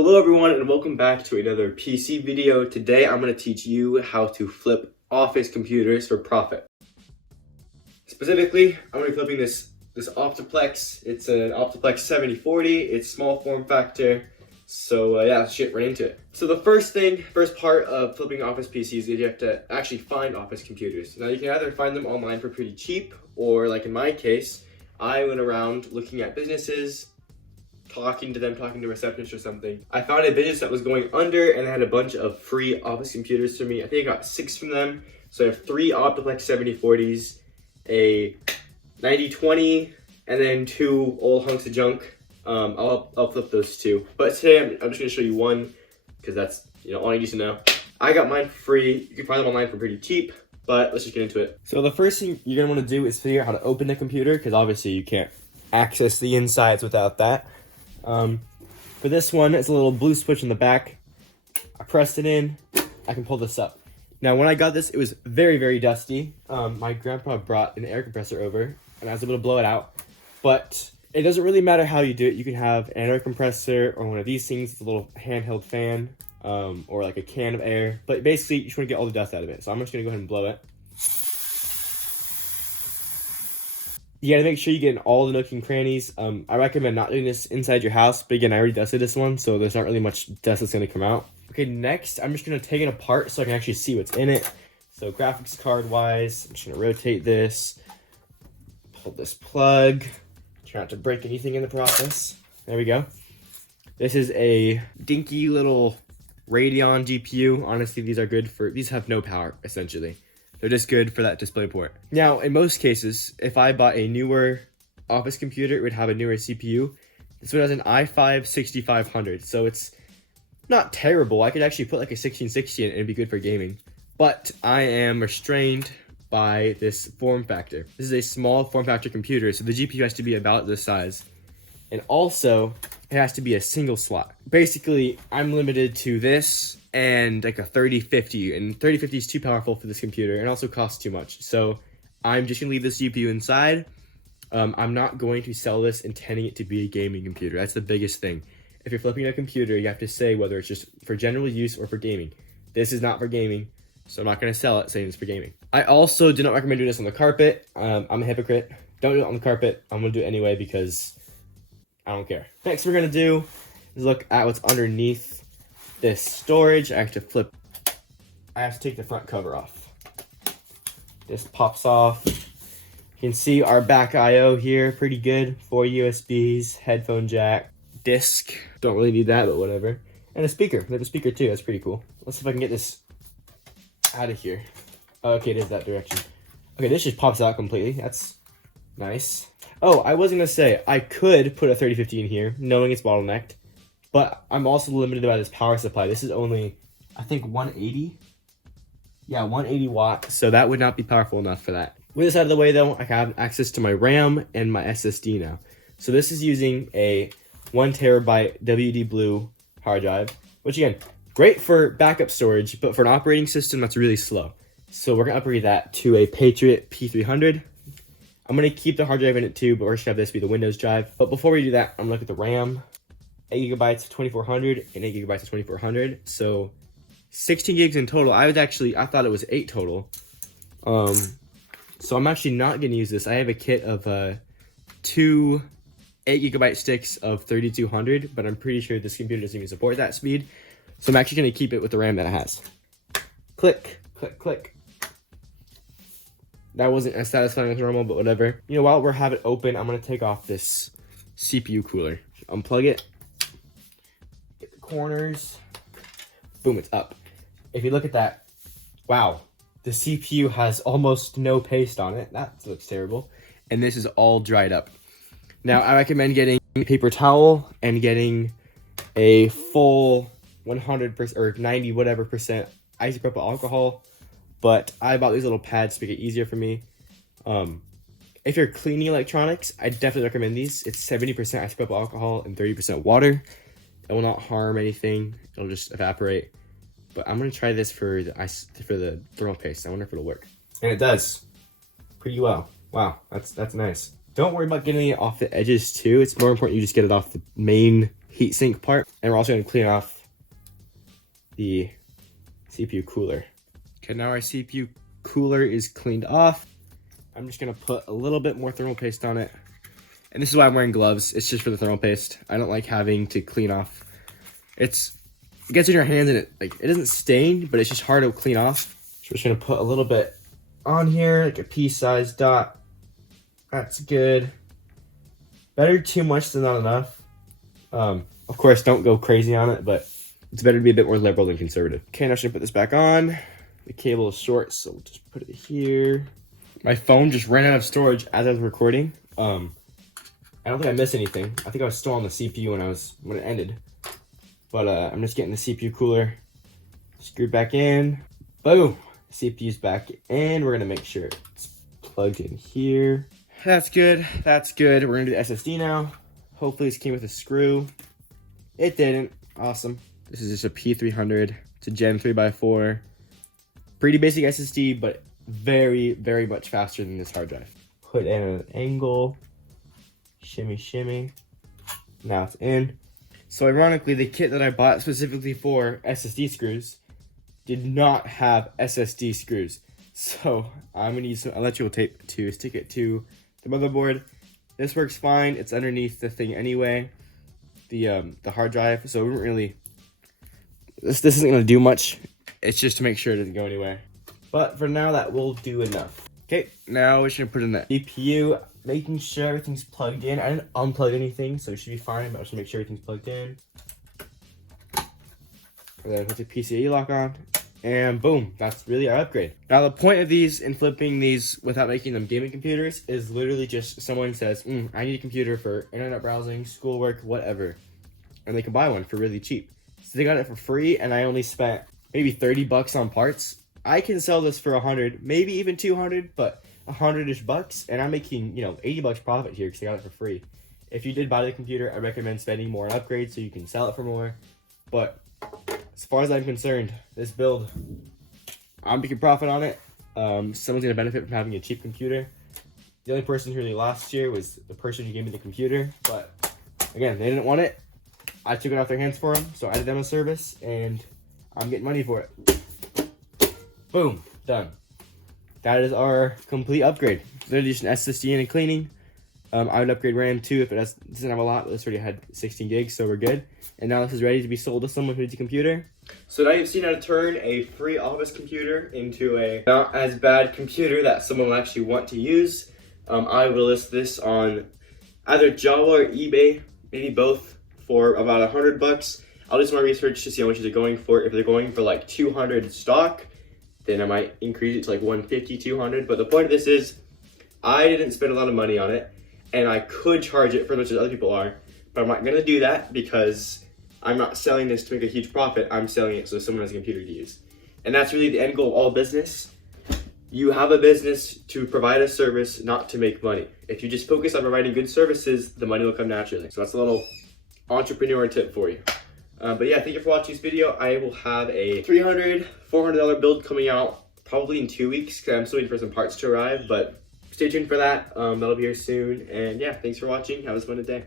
Hello everyone and welcome back to another PC video. Today I'm going to teach you how to flip office computers for profit. Specifically, I'm going to be flipping this Optiplex. It's an Optiplex 7040. It's small form factor. So yeah, let's get right into it. So the first part of flipping office PCs is you have to actually find office computers. Now you can either find them online for pretty cheap, or like in my case, I went around looking at businesses, talking to receptionists or something. I found a business that was going under and had a bunch of free office computers for me. I think I got 6 from them. So I have 3 Optiplex 7040s, a 9020, and then 2 old hunks of junk. I'll flip those 2. But today I'm just gonna show you one because that's all you need to know. I got mine for free. You can find them online for pretty cheap, but let's just get into it. So the first thing you're gonna want to do is figure out how to open the computer, because obviously you can't access the insides without that. For this one, it's a little blue switch in the back. I pressed it in, I can pull this up. Now, when I got this, it was very, very dusty. My grandpa brought an air compressor over, and I was able to blow it out. But it doesn't really matter how you do it. You can have an air compressor or one of these things, it's a little handheld fan, or like a can of air. But basically, you just want to get all the dust out of it. So I'm just going to go ahead and blow it. You gotta make sure you get in all the nooks and crannies. I recommend not doing this inside your house, but again, I already dusted this one, so there's not really much dust that's gonna come out. Okay, next, I'm just gonna take it apart so I can actually see what's in it. So graphics card wise, I'm just gonna rotate this, pull this plug, try not to break anything in the process. There we go. This is a dinky little Radeon GPU. Honestly, these have no power, essentially. They're just good for that display port. Now, in most cases, if I bought a newer office computer, it would have a newer CPU. This one has an i5-6500, so it's not terrible. I could actually put like a 1660 in it and it'd be good for gaming. But I am restrained by this form factor. This is a small form factor computer, so the GPU has to be about this size. And also, it has to be a single slot. Basically, I'm limited to this and like a 3050, and 3050 is too powerful for this computer and also costs too much. So I'm just gonna leave this GPU inside. I'm not going to sell this intending it to be a gaming computer. That's the biggest thing. If you're flipping a computer, you have to say whether it's just for general use or for gaming. This is not for gaming, so I'm not gonna sell it saying it's for gaming. I also do not recommend doing this on the carpet. I'm a hypocrite. Don't do it on the carpet. I'm gonna do it anyway because I don't care. Next we're gonna do is look at what's underneath this storage. I have to take the front cover off. This pops off. You can see our back IO here, pretty good. 4 USBs, headphone jack, disc. Don't really need that, but whatever. And a speaker. They have a speaker too. That's pretty cool. Let's see if I can get this out of here. Oh, okay, it is that direction. Okay, this just pops out completely. That's nice. Oh, I was gonna say I could put a 3050 in here, knowing it's bottlenecked. But I'm also limited by this power supply. This is only, I think, 180. Yeah, 180 watts. So that would not be powerful enough for that. With this out of the way, though, I have access to my RAM and my SSD now. So this is using a 1 terabyte WD Blue hard drive, which again, great for backup storage, but for an operating system, that's really slow. So we're gonna upgrade that to a Patriot P300. I'm gonna keep the hard drive in it too, but we're just gonna have this be the Windows drive. But before we do that, I'm gonna look at the RAM. 8 gigabytes of 2400 and 8 gigabytes of 2400, so 16 gigs in total. I thought it was 8 total. So I'm actually not going to use this. I have a kit of 2 8 gigabyte sticks of 3200, but I'm pretty sure this computer doesn't even support that speed. So I'm actually going to keep it with the RAM that it has. Click, click, click. That wasn't as satisfying as normal, but whatever. While we're having it open, I'm going to take off this CPU cooler. Unplug it. Corners, boom, it's up. If you look at that, wow, the CPU has almost no paste on it. That looks terrible. And this is all dried up. Now, I recommend getting a paper towel and getting a full 100% or 90 whatever percent isopropyl alcohol. But I bought these little pads to make it easier for me. If you're cleaning electronics, I definitely recommend these. It's 70% isopropyl alcohol and 30% water. It will not harm anything. It'll just evaporate. But I'm gonna try this for the thermal paste. I wonder if it'll work. And it does pretty well. Wow, that's nice. Don't worry about getting it off the edges too. It's more important you just get it off the main heatsink part, and we're also going to clean off the CPU cooler. Okay, now our CPU cooler is cleaned off. I'm just going to put a little bit more thermal paste on it. And this is why I'm wearing gloves. It's just for the thermal paste. I don't like having to clean off. It gets in your hands and it doesn't stain, but it's just hard to clean off. So we're just going to put a little bit on here, like a pea-sized dot. That's good. Better too much than not enough. Of course, don't go crazy on it, but it's better to be a bit more liberal than conservative. Okay, now I'm gonna put this back on. The cable is short, so we'll just put it here. My phone just ran out of storage as I was recording. I don't think I missed anything. I think I was still on the CPU when it ended. But I'm just getting the CPU cooler screwed back in. Boom! CPU's back in. We're gonna make sure it's plugged in here. That's good. That's good. We're gonna do the SSD now. Hopefully this came with a screw. It didn't. Awesome. This is just a P300. It's a Gen 3x4. Pretty basic SSD, but very, very much faster than this hard drive. Put in an angle. Shimmy, shimmy. Now it's in. So ironically, the kit that I bought specifically for SSD screws did not have SSD screws. So I'm gonna use some electrical tape to stick it to the motherboard. This works fine. It's underneath the thing anyway, the hard drive. So we don't really. This isn't gonna do much. It's just to make sure it doesn't go anywhere. But for now, that will do enough. Okay, now we're just gonna put in the CPU, making sure everything's plugged in. I didn't unplug anything, so it should be fine. But I just make sure everything's plugged in. And then put the PCIe lock on. And boom, that's really our upgrade. Now the point of these and flipping these without making them gaming computers is literally just someone says, I need a computer for internet browsing, schoolwork, whatever. And they can buy one for really cheap. So they got it for free and I only spent maybe 30 bucks on parts. I can sell this for 100, maybe even 200, but 100-ish bucks. And I'm making, 80 bucks profit here because I got it for free. If you did buy the computer, I recommend spending more on upgrades so you can sell it for more. But as far as I'm concerned, this build, I'm making profit on it. Someone's gonna benefit from having a cheap computer. The only person who really lost here was the person who gave me the computer. But again, they didn't want it. I took it off their hands for them, so I did them a service, and I'm getting money for it. Boom, done. That is our complete upgrade. Literally just an SSD and cleaning. I would upgrade RAM too if it doesn't have a lot, but this already had 16 gigs, so we're good. And now this is ready to be sold to someone who needs a computer. So now you've seen how to turn a free office computer into a not as bad computer that someone will actually want to use. I will list this on either Java or eBay, maybe both, for about 100 bucks. I'll do some more research to see how much they're going for. If they're going for like 200 stock, then I might increase it to like 150, 200. But the point of this is, I didn't spend a lot of money on it, and I could charge it for as much as other people are, but I'm not gonna do that because I'm not selling this to make a huge profit. I'm selling it so someone has a computer to use. And that's really the end goal of all business. You have a business to provide a service, not to make money. If you just focus on providing good services, the money will come naturally. So that's a little entrepreneur tip for you. But yeah, thank you for watching this video. I will have a $300, $400 build coming out probably in 2 weeks because I'm still waiting for some parts to arrive, but stay tuned for that. That'll be here soon. And yeah, thanks for watching. Have a splendid day.